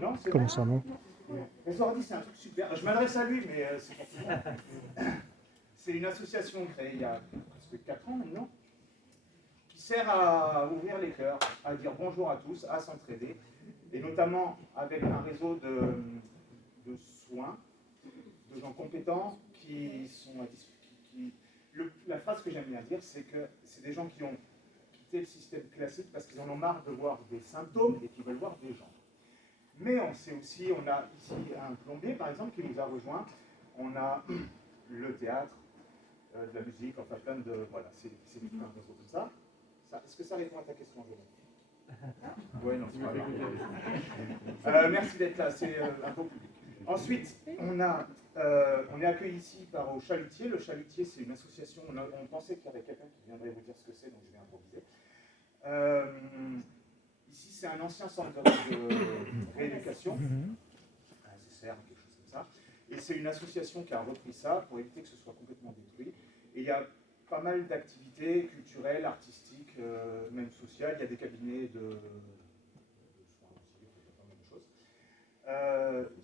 Non, c'est Comment vrai. ça, non? Réseau Hardy, c'est un truc super. Je m'adresse à lui, mais c'est pour tout le monde. C'est une association créée il y a presque 4 ans maintenant, qui sert à ouvrir les cœurs, à dire bonjour à tous, à s'entraider, et notamment avec un réseau de soins, de gens compétents qui sont à discuter. La phrase que j'aime bien dire, c'est que c'est des gens qui ont quitté le système classique parce qu'ils en ont marre de voir des symptômes et qui veulent voir des gens. Mais on sait aussi, on a ici un plombier par exemple qui nous a rejoint, on a le théâtre, de la musique, enfin plein de... Voilà, c'est tout un réseau comme ça. Est-ce que ça répond à ta question, Jérôme? Oui, non, c'est pas grave. Merci d'être là, c'est un beau public. Ensuite, on est accueilli ici par au Chalutier. Le Chalutier, c'est une association, on pensait qu'il y avait quelqu'un qui viendrait vous dire ce que c'est, donc je vais improviser. Ici, c'est un ancien centre de rééducation, un SSR, quelque chose comme ça. Et c'est une association qui a repris ça pour éviter que ce soit complètement détruit. Et il y a pas mal d'activités culturelles, artistiques, même sociales. Il y a des cabinets de soins aussi, il y a pas mal de choses.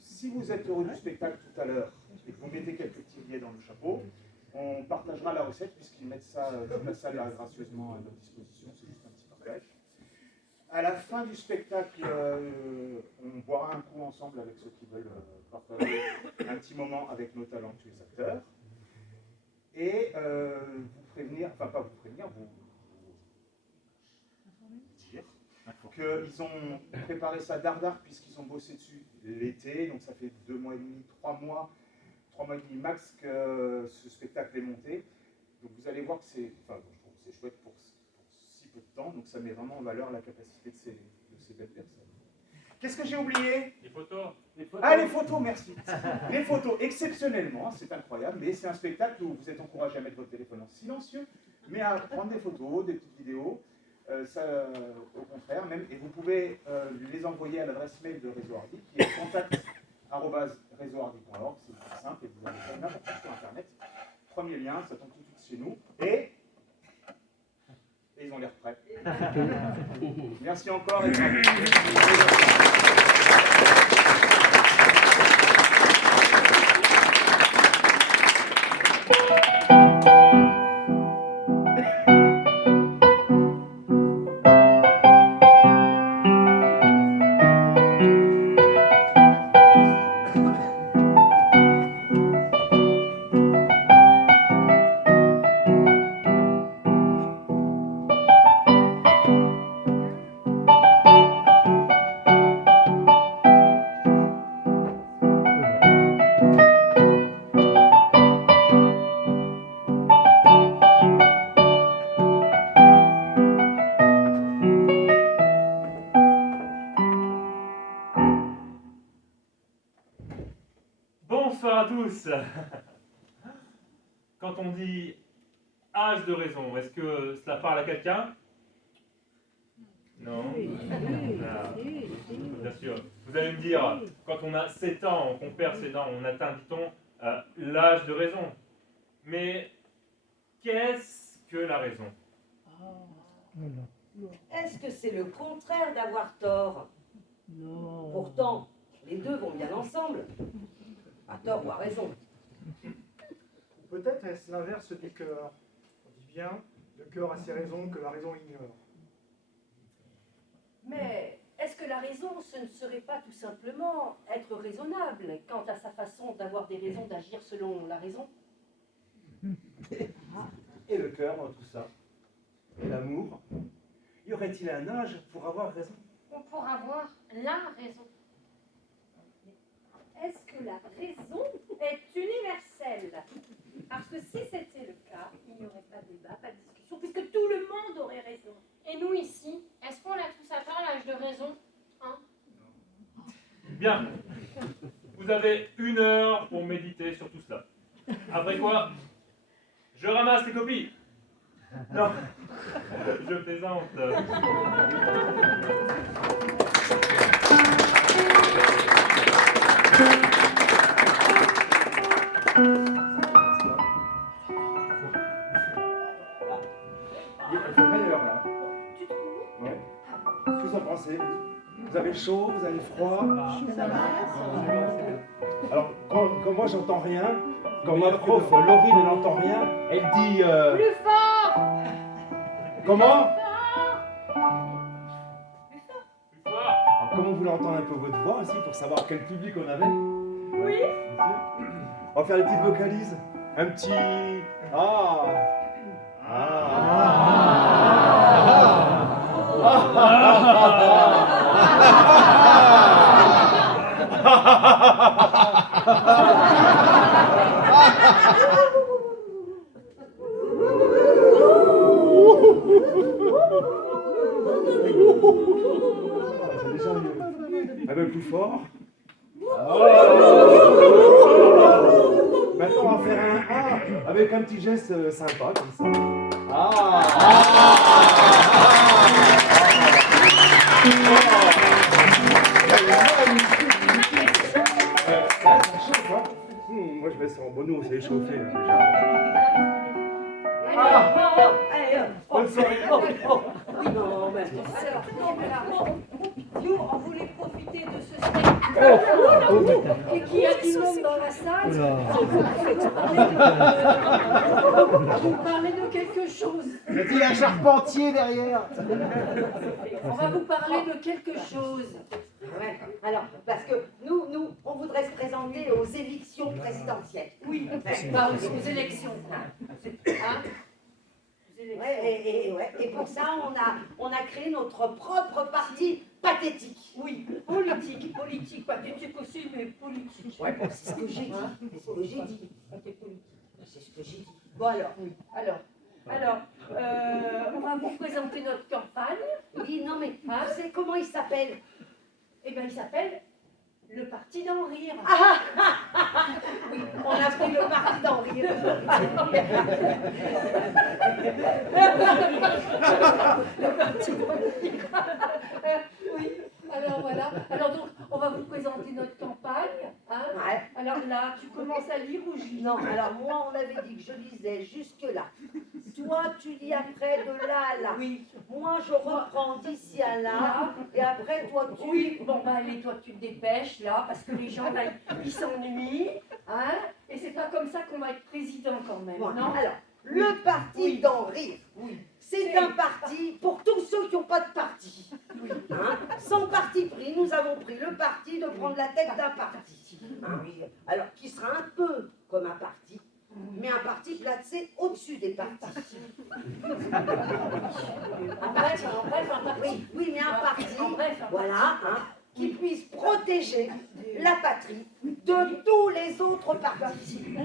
Si vous êtes heureux du spectacle tout à l'heure et que vous mettez quelques petits billets dans le chapeau, on partagera la recette puisqu'ils mettent ça, là gracieusement à notre disposition. C'est juste un petit partage. À la fin du spectacle, on boira un coup ensemble avec ceux qui veulent partager un petit moment avec nos talentueux acteurs. Et vous prévenir, enfin pas vous prévenir, vous dire qu'ils ont préparé ça dardard puisqu'ils ont bossé dessus l'été, donc ça fait 2 mois et demi, 3 mois et demi max que ce spectacle est monté. Donc vous allez voir que c'est, enfin je trouve que c'est chouette pour si peu de temps, donc ça met vraiment en valeur la capacité de ces belles personnes. Qu'est-ce que j'ai oublié? Les photos. Ah, les photos, merci. Les photos, exceptionnellement, c'est incroyable, mais c'est un spectacle où vous êtes encouragé à mettre votre téléphone en silencieux, mais à prendre des photos, des petites vidéos, ça, au contraire même, et vous pouvez les envoyer à l'adresse mail de Réseau Hardy, qui est contact@réseauhardy.org, c'est très simple, et vous avez ça n'importe où sur Internet. Premier lien, ça tombe tout de suite chez nous, et ils ont l'air prêts. Merci encore, et bravo. Bonsoir à tous. Quand on dit âge de raison, est-ce que cela parle à quelqu'un? Non. Ah, bien sûr. Vous allez me dire, quand on a 7 ans, qu'on perd ses dents, on atteint, dit-on, l'âge de raison. Mais qu'est-ce que la raison? Est-ce que c'est le contraire d'avoir tort? Non. Pourtant, les deux vont bien ensemble. À tort ou à raison. Peut-être est-ce l'inverse du cœur. On dit bien, le cœur a ses raisons que la raison ignore. Mais est-ce que la raison, ce ne serait pas tout simplement être raisonnable quant à sa façon d'avoir des raisons d'agir selon la raison? Et le cœur dans tout ça? Et l'amour? Y aurait-il un âge pour avoir raison? Ou pour avoir la raison? Est-ce que la raison est universelle? Parce que si c'était le cas, il n'y aurait pas de débat, pas de discussion, puisque tout le monde aurait raison. Et nous ici, est-ce qu'on a tous atteint l'âge de raison? Hein? Bien. Vous avez 1 heure pour méditer sur tout cela. Après quoi, je ramasse les copies. Non, je plaisante. Il fait meilleur là. Ouais. Qu'est-ce que vous en pensez? Vous avez avez chaud, vous avez froid? Alors, quand moi j'entends rien, quand ma prof Laurie n'entend rien, elle dit... Plus fort! Comment? Plus fort. Alors, comment vous voulez entendre un peu votre voix aussi pour savoir quel public on avait? Oui. On va faire des petites vocalises. Un petit... Ah. C'est déjà mieux. Un peu plus fort. Maintenant, on va faire un A avec un petit geste sympa comme ça. Ça chauffe, hein? Moi, je mets ça en bon eau, c'est échauffé là, déjà. Bonne soirée. Oui, non, mais alors, nous, on voulait profiter de ce spectacle et qu'il y a du monde dans la salle. Vous parlez de quelque chose. Il y a un charpentier derrière. On va vous parler de quelque chose. Ouais. Alors, parce que nous, on voudrait se présenter aux élections présidentielles. Oui, pas aux élections. Hein? Et pour ça, on a créé notre propre parti pathétique. Oui, politique, pathétique aussi, mais politique. Ouais, bon, c'est ce que j'ai dit. C'est ce que j'ai dit. C'est ce que j'ai dit. Bon alors. Oui. Alors, on va vous présenter notre campagne. Oui, non mais, Hein? tu sais comment il s'appelle? Eh bien, il s'appelle le Parti d'en rire. Oui, on a pris le parti d'en rire. Oui, alors voilà. Alors donc, on va vous présenter notre campagne. Hein? Ouais. Alors là, tu commences à lire ou je lis? Non, alors moi, on avait dit que je lisais jusque-là. Toi, tu lis après de là à là. Oui. Moi, je reprends d'ici à là. Et après, toi, tu... Oui, bon, bah allez, toi, tu te dépêches, là, parce que les gens, là, ils s'ennuient. Hein? Et c'est pas comme ça qu'on va être président, quand même, Bon, non? alors, le parti d'en rire, c'est un parti pour tous ceux qui n'ont pas de parti. Hein? Sans parti pris, nous avons pris le parti de prendre la tête d'un parti. Hein? Alors, qui sera un peu comme un parti, mais un parti placé au-dessus des partis. En bref, un parti. Oui, mais un parti, En bref, un voilà, hein, qui puisse protéger la patrie de tous les autres partis.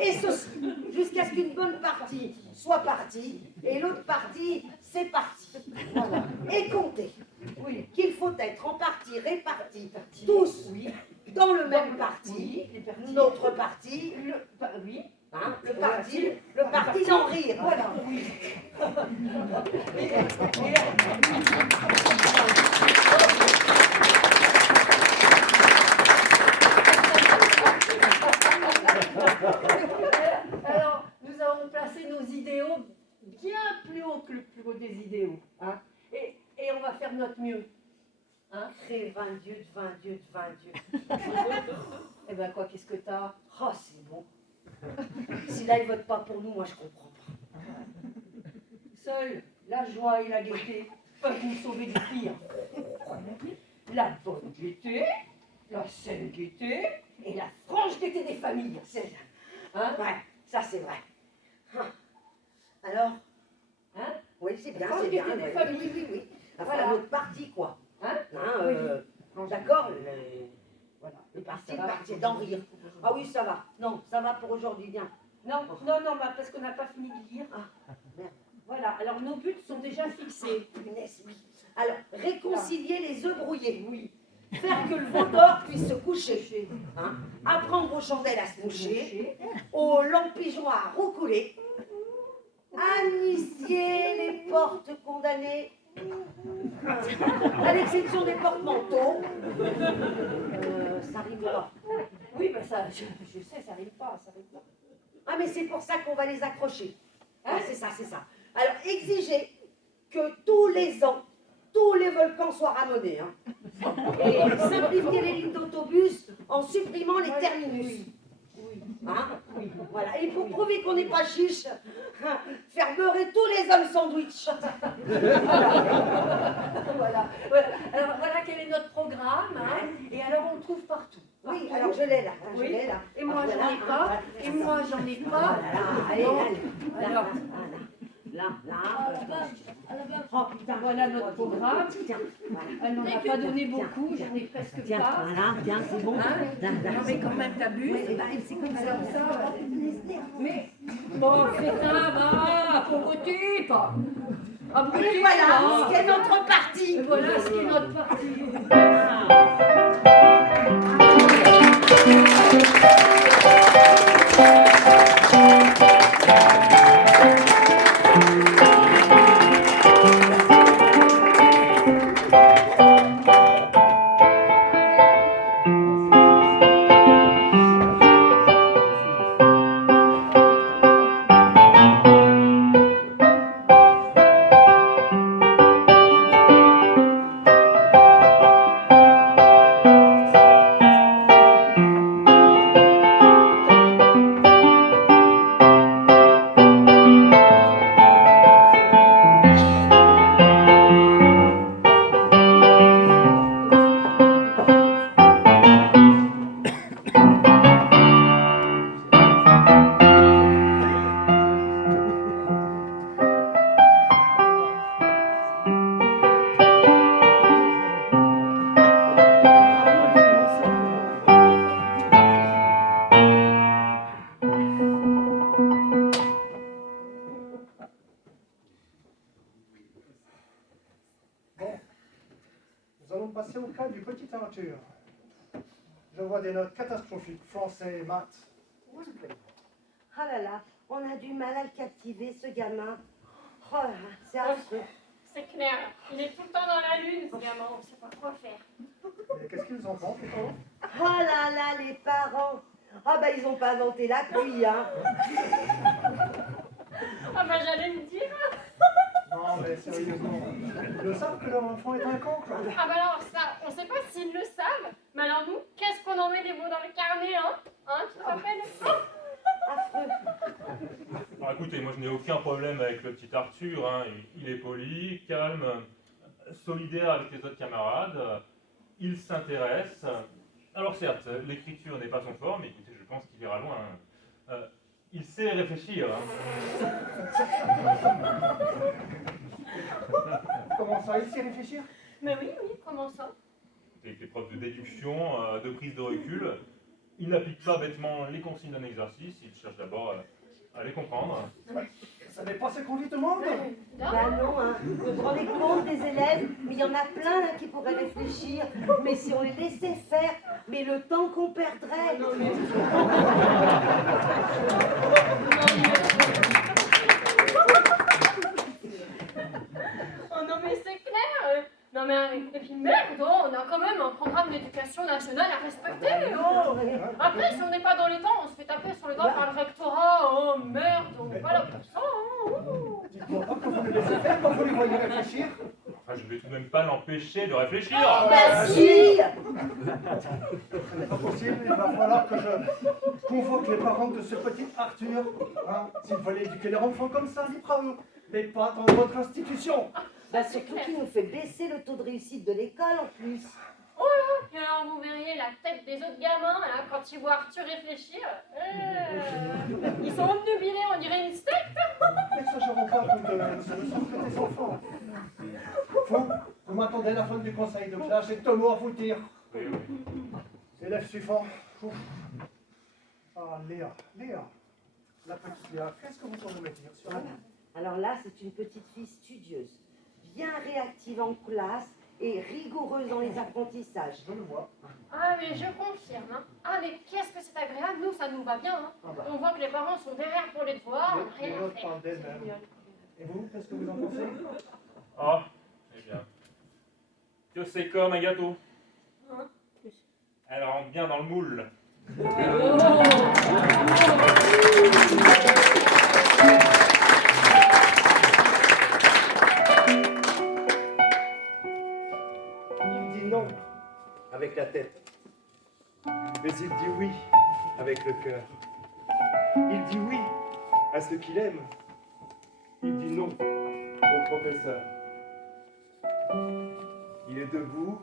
Et ceci, jusqu'à ce qu'une bonne partie soit partie et l'autre partie, c'est parti. Voilà. Et comptez qu'il faut être en partie répartis, tous dans le même parti, notre parti, Oui. hein, le parti d'en rire. Voilà. Alors, nous avons placé nos idéaux bien plus haut que le plus haut des idéaux. Hein? Et on va faire notre mieux. Hein? Crée 20 dieux, 20 dieux, 20 dieux. Eh ben quoi, qu'est-ce que t'as? Oh, c'est bon. Si là, ils votent pas pour nous, moi, je comprends pas. Seule la joie et la gaieté peuvent nous sauver du pire. La bonne gaieté, la saine gaieté et la franche gaieté des familles. Hein? Ouais, ça, c'est vrai. Alors? Hein? Oui, c'est bien, Franche c'est bien. gaieté des Oui, familles. oui. Enfin, Voilà. notre parti, quoi. Hein? D'accord, Voilà. le parti d'en rire. Ah oui, ça va. Non, ça va pour aujourd'hui, bien. Non, bah, parce qu'on n'a pas fini de lire. Ah, merde. Voilà, alors nos buts sont déjà fixés. Punaise, oui. Alors, réconcilier les œufs brouillés. Oui. Faire que le veau d'or puisse se coucher. Hein? Apprendre aux chandelles à se moucher. Aux lampes pigeons à roucouler. Amnistier les portes condamnées. À l'exception des porte-manteaux. Ça rime pas. Oui, bah ça, je sais, ça arrive pas, Ah, mais c'est pour ça qu'on va les accrocher. Ah, c'est ça. Alors, exiger que tous les ans, tous les volcans soient ramenés. Hein. Et simplifier les lignes d'autobus en supprimant les terminus. Hein? Voilà. Et pour prouver qu'on n'est pas chiche, faire beurrer tous les hommes sandwich. Voilà. Alors voilà quel est notre programme. Hein. Et alors on le trouve partout. Oui, alors je l'ai là. Hein, Oui. je l'ai là. Et moi Ah, j'en voilà, ai pas. voilà. Et moi j'en ai pas. Voilà, allez, Bon. allez. Là, Alors. là. Oh, putain, voilà notre programme. Tiens, voilà. Elle n'en a pas donné beaucoup, j'en ai presque Tiens, pas. voilà, tiens, c'est bon. Hein? Là, là. Non mais quand même t'abuses. Oui, bah, c'est comme ça. Alors ça, mais bon, crétin, va, pauvre type. Abruti, Et voilà, va. c'est notre parti. Et voilà ce qu'est notre parti. Nous allons passer au cas du petit Arthur. Je vois des notes catastrophiques, français, maths. Où est-ce qu'il est? Ah là là, on a du mal à le captiver, ce gamin. Oh là là, c'est affreux. C'est clair, il est tout le temps dans la lune, ce gamin, on ne sait pas quoi faire. Mais qu'est-ce qu'ils en pensent, les parents? Oh là là, les parents. Ah bah ils ont pas inventé la pluie, hein. Ah bah j'allais le dire. Non, mais sérieusement, ils le savent que leur enfant est un con, quoi. Ah bah alors ça, on sait pas s'ils le savent, mais alors nous, qu'est-ce qu'on en met des mots dans le carnet, hein? Hein, tu te rappelles? Affreux. Alors écoutez, moi je n'ai aucun problème avec le petit Arthur, hein. Il est poli, calme, solidaire avec les autres camarades, il s'intéresse. Alors certes, l'écriture n'est pas son fort, mais écoutez, je pense qu'il ira loin. Il sait réfléchir. Hein. Comment ça, il sait réfléchir? Mais oui, comment ça? Avec les preuves de déduction, de prise de recul, il n'applique pas bêtement les consignes d'un exercice, il cherche d'abord à les comprendre. Ça n'est pas ce qu'on dit tout le monde? Bah non, hein. Vous vous rendez compte des élèves? Mais il y en a plein là qui pourraient réfléchir. Mais si on les laissait faire, mais le temps qu'on perdrait. Oh non mais c'est clair. Non mais et puis merde, oh, on a quand même un programme d'éducation nationale à respecter. Oh. Après, si on n'est pas dans les temps, on se fait taper sur les doigts par le rectorat. Oh merde, on n'est pas là pour ça. Hein. Dites-moi pas que vous le laissez faire quand vous les voyez réfléchir. Enfin, je ne vais tout de même pas l'empêcher de réfléchir. Bah si! Ce n'est pas possible, il va falloir que je convoque les parents de ce petit Arthur. Hein, s'il fallait éduquer leur enfant comme ça, libre à eux, mais pas dans votre institution. Bah surtout qu'il nous fait baisser le taux de réussite de l'école en plus. Et alors vous verriez la tête des autres gamins là, quand ils voient Arthur réfléchir. Ils sont obnubilés, on dirait une secte. N'exagérons pas tout de même, ce ne sont que des enfants. Vous m'attendez à la fin du conseil de classe, j'ai deux mots à vous dire. Oui, oui. Élève suivant. Ouf. Ah, Léa, la petite Léa, qu'est-ce que vous en me dire sur elle? Alors là, c'est une petite fille studieuse, bien réactive en classe et rigoureuse dans les apprentissages. Je le vois. Ah mais je confirme. Hein. Ah mais qu'est-ce que c'est agréable, nous ça nous va bien. Hein. Ah bah. On voit que les parents sont derrière pour les devoirs, Les rien à notes faire. parlent d'elles-mêmes. Et vous, qu'est-ce que vous en pensez? Ah, eh bien. Que c'est comme un gâteau. Hein? Elle rentre bien dans le moule. avec la tête. Mais il dit oui avec le cœur. Il dit oui à ce qu'il aime. Il dit non au professeur. Il est debout,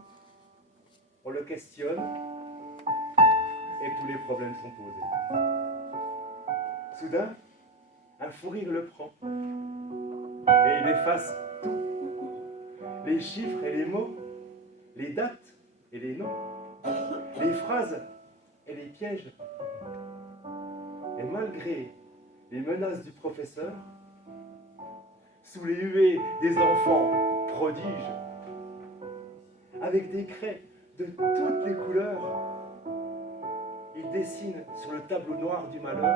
on le questionne et tous les problèmes sont posés. Soudain, un fou rire le prend et il efface tout. Les chiffres et les mots, les dates et les noms, les phrases et les pièges. Et malgré les menaces du professeur, sous les huées des enfants prodiges, avec des craies de toutes les couleurs, il dessine sur le tableau noir du malheur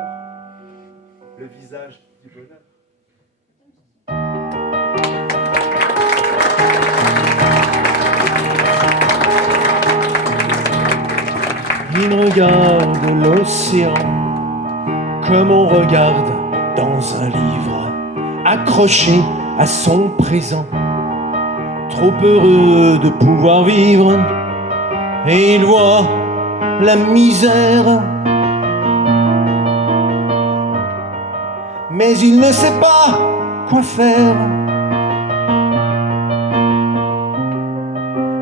le visage du bonheur. Il regarde l'océan comme on regarde dans un livre, accroché à son présent, trop heureux de pouvoir vivre, et il voit la misère. Mais il ne sait pas quoi faire.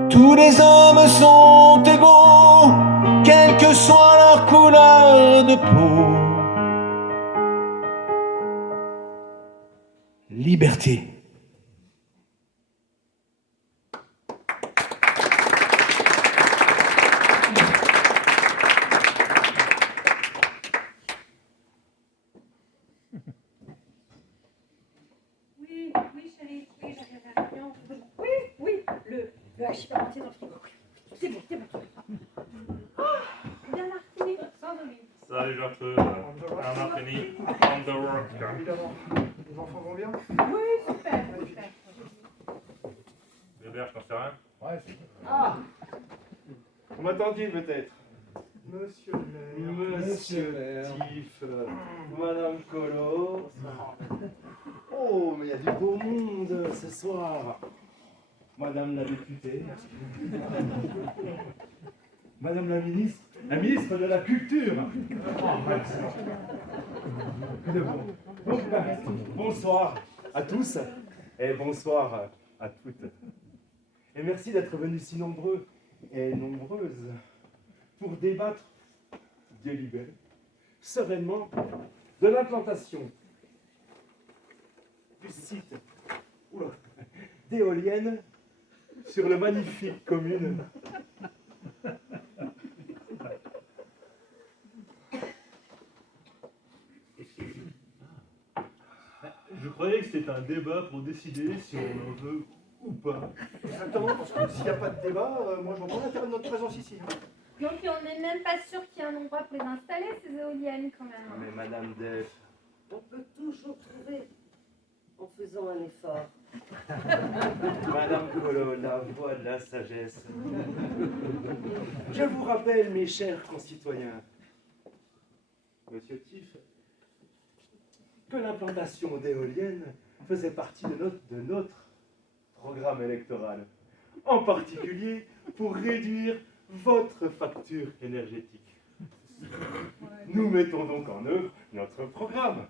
Tous les hommes sont égaux, quelle que soit leur couleur de peau. Liberté. Oui, oui, chérie, oui, j'arrive à rien. Oui, oui, le hachis parmentier dans le frigo. C'est bon, c'est bon. Oh, bien Martini, sans olive. Salut Gertrude, un Martini, on the work. Évidemment. Les enfants vont bien? Oui, super, super. Bébert, je t'en sais rien. Ouais, c'est Ah! Vous m'attendiez peut-être? Monsieur le maire. Monsieur Tiff, Madame Colo. Oh, mais il y a du beau monde ce soir. Madame la députée. Madame la ministre de la Culture. Donc, bonsoir à tous et bonsoir à toutes. Et merci d'être venus si nombreux et nombreuses pour débattre, délibérer, sereinement de l'implantation du site d'éoliennes sur le magnifique commune Je croyais que c'était un débat pour décider si on en veut ou pas. Exactement, parce que s'il n'y a pas de débat, moi je vois pas l'intérêt de notre présence ici. Donc on n'est même pas sûr qu'il y ait un endroit pour les installer, ces éoliennes, quand même. Mais Madame Def, On peut toujours trouver en faisant un effort. Madame Colo, la voix de la sagesse. Je vous rappelle, mes chers concitoyens, Monsieur Tiff, que l'implantation d'éoliennes faisait partie de notre programme électoral, en particulier pour réduire votre facture énergétique. Nous mettons donc en œuvre notre programme.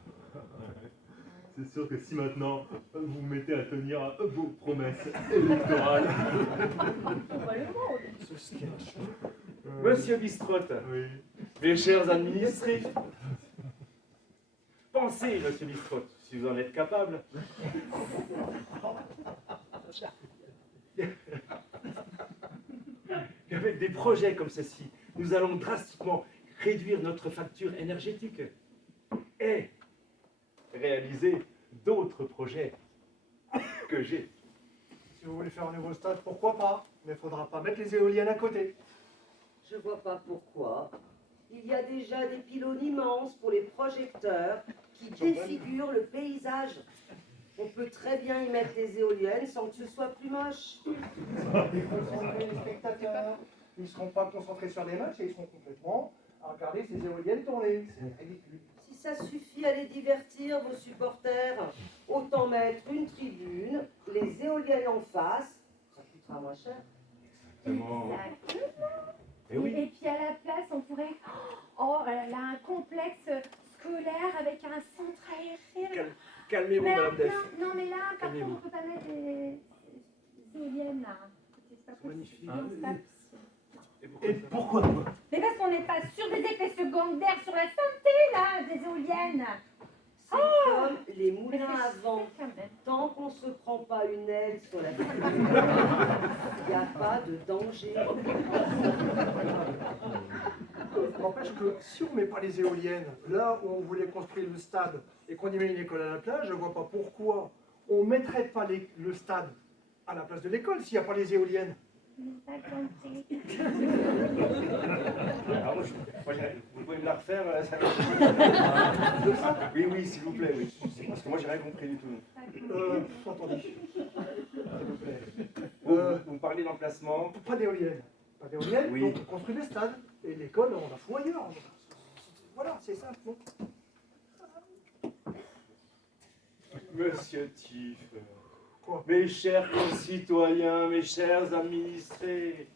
C'est sûr que si maintenant vous vous mettez à tenir vos promesses électorales. Monsieur Bistrotte, Oui. mes chers administrés, pensez, Monsieur Bistrotte, si vous en êtes capable, qu'avec des projets comme ceci, nous allons drastiquement réduire notre facture énergétique et réaliser d'autres projets que j'ai. Si vous voulez faire un nouveau stade, pourquoi pas? Mais il ne faudra pas mettre les éoliennes à côté. Je vois pas pourquoi. Il y a déjà des pylônes immenses pour les projecteurs qui défigurent le paysage. On peut très bien y mettre des éoliennes sans que ce soit plus moche. Déconcentrer les spectateurs. Ils ne seront pas concentrés sur les matchs et ils seront complètement à regarder ces éoliennes tourner. C'est ridicule. Si ça suffit à les divertir, vos supporters, autant mettre une tribune, les éoliennes en face, ça coûtera moins cher. Exactement. Madame Def. Non, mais là, par Calmez-vous. contre, on peut pas mettre des éoliennes, là. C'est pas possible. Magnifique. Non, c'est pas possible. Et pourquoi Mais parce qu'on n'est pas sûr des effets secondaires sur la santé, là, des éoliennes. C'est comme les Mais moulins à c'est vent. quand même. Tant qu'on se prend pas une aile sur la tête, il n'y a pas de danger. N'empêche que si on met pas les éoliennes là où on voulait construire le stade et qu'on y met une école à la place, je vois pas pourquoi on mettrait pas le stade à la place de l'école s'il n'y a pas les éoliennes. J'ai pas compris. Alors vous pouvez me la refaire Oui, oui, s'il vous plaît, oui. Parce que moi, j'ai rien compris du tout. Attendez. S'il vous plaît. Vous me parlez d'emplacement. Pas d'éoliennes. Pas d'éoliennes, Oui. donc on construit des stades. Et l'école, on la fout ailleurs. Voilà, c'est simple. Bon. Monsieur Tiff, Quoi? mes chers concitoyens, mes chers administrés,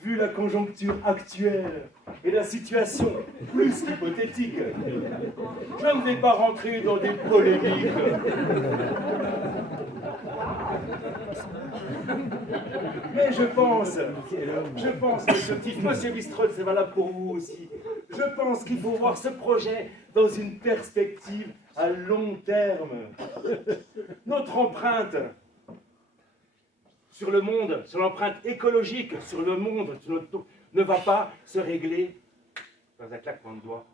vu la conjoncture actuelle et la situation plus qu'hypothétique, je ne vais pas rentrer dans des polémiques. Mais je pense, monsieur Tiff, monsieur Bistrot, c'est valable pour vous aussi. Je pense qu'il faut voir ce projet dans une perspective à long terme. Notre empreinte sur le monde, sur l'empreinte écologique sur le monde, ne va pas se régler dans un claquement de doigts.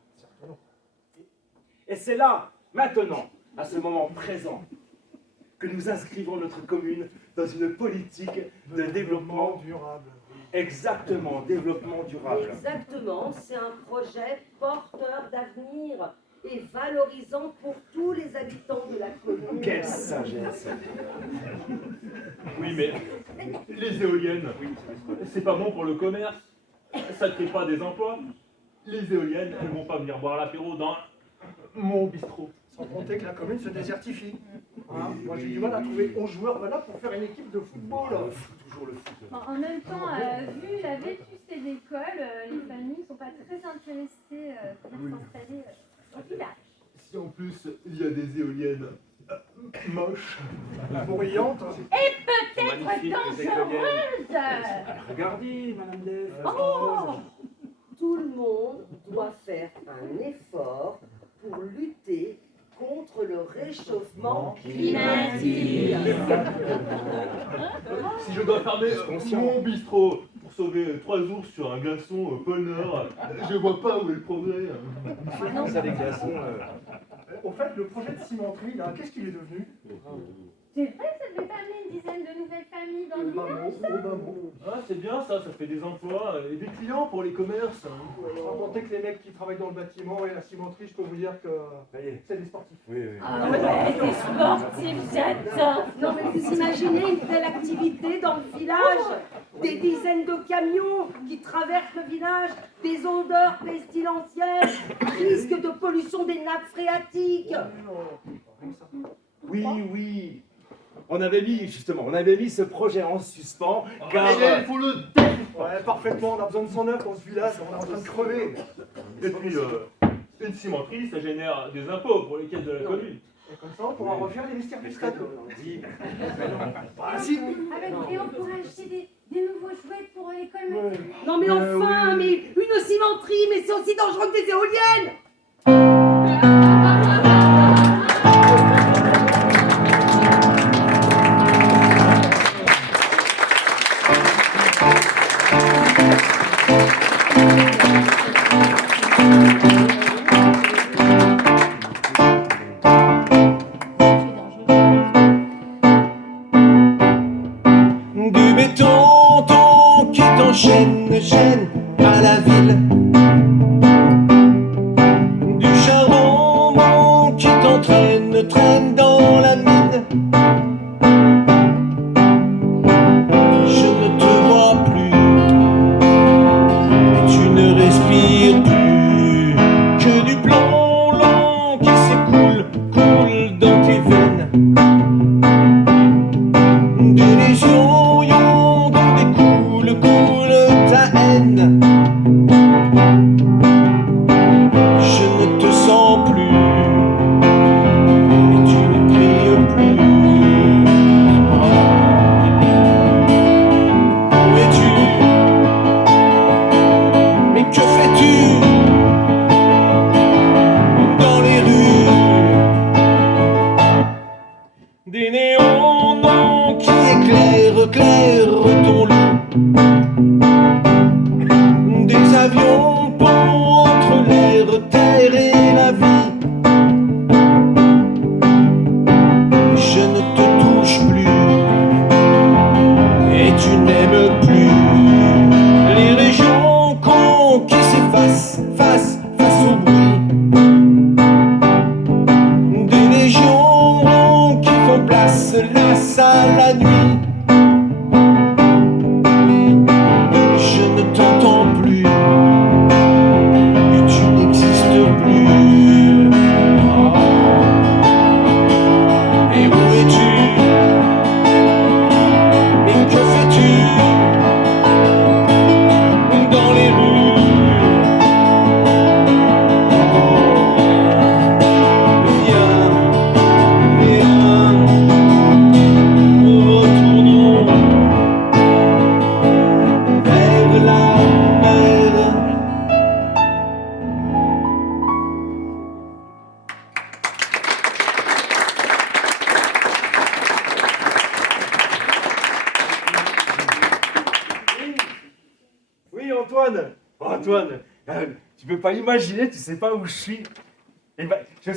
Et c'est là, maintenant, à ce moment présent, que nous inscrivons notre commune dans une politique de développement durable. Exactement, développement durable. Exactement, c'est un projet porteur d'avenir et valorisant pour tous les habitants de la commune. Quelle sagesse! Oui, mais les éoliennes, c'est pas bon pour le commerce. Ça ne crée pas des emplois. Les éoliennes, elles vont pas venir boire l'apéro dans mon bistrot. Sans compter que la commune se désertifie. Hein, moi j'ai du mal à trouver 11 joueurs valables pour faire une équipe de football. Toujours le foot. En même temps, vu la vétusté d'école, les familles ne sont pas très intéressées pour s'installer au village. Si en plus il y a des éoliennes moches, Bruyantes. Et peut-être Magnifique, les écoliennes. dangereuses. Regardez, Madame Def. Oh, tout le monde doit faire un effort pour lutter contre le réchauffement climatique. si je dois fermer mon bistrot pour sauver 3 ours sur un glaçon au pôle Nord, je vois pas où est le progrès. Ça, les glaçons. Au fait, le projet de cimenterie, là, qu'est-ce qu'il est devenu? C'est vrai que ça devait pas amener une dizaine de nouvelles familles dans le village. Au bas mot. Ah, c'est bien ça, ça fait des emplois et des clients pour les commerces. Sans compter que les mecs qui travaillent dans le bâtiment et la cimenterie, je peux vous dire que Ça y est. c'est des sportifs. Oui, oui. Ah ouais, des sportifs, j'adore. Non mais vous imaginez une telle activité dans le village? Des dizaines de camions qui traversent le village, des odeurs pestilentielles, risque de pollution des nappes phréatiques. Oui, oui. On avait mis ce projet en suspens, car... il faut le Ouais, parfaitement, on a besoin de 109 dans ce village, on est en train de crever. Et puis, une cimenterie, ça génère des impôts pour les caisses de la commune. Et comme ça, on pourra refaire les vestiaires du stade. Ah, et on pourrait acheter des nouveaux jouets pour l'école maternelle. Non mais enfin, mais une cimenterie, mais c'est aussi dangereux que des éoliennes. Du béton qui t'enchaîne, chaîne à la ville. Du charbon qui t'entraîne, traîne dans la mine. Je ne te vois plus, et tu ne respires plus. Que du plomb long qui s'écoule, coule dans tes veines. Des lésions dont découle ta haine. Oh, Antoine, tu peux pas imaginer, tu sais pas où je suis. Eh ben, je